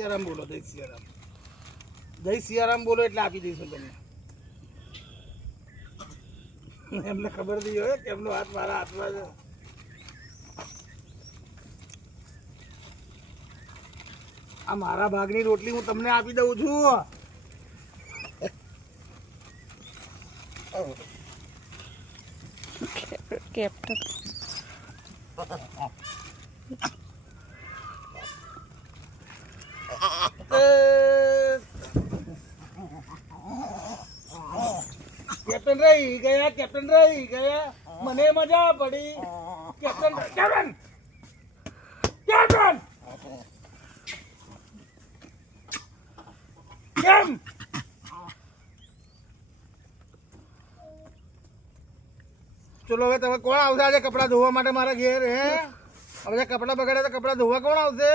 સિયારામ બોલો, જય સિયારામ. જય સિયારામ બોલો એટલે આપી દઈશું તમને. એમને ખબર નહીં હોય કે એમનો હાથ મારા હાથમાં છે. આ મારા ભાગની રોટલી હું તમને આપી દઉં છું. કેપ્ટન કેપ્ટન રહી ગયા, કેપ્ટન રહી ગયા, મને મજા પડી. કેપ્ટન કેપ્ટન કેપ્ટન કેમ ચલો હવે તમે કોણ આવશે આજે કપડાં ધોવા માટે મારા ઘેર? હે હવે કપડાં બગાડે તો કપડાં ધોવા કોણ આવશે?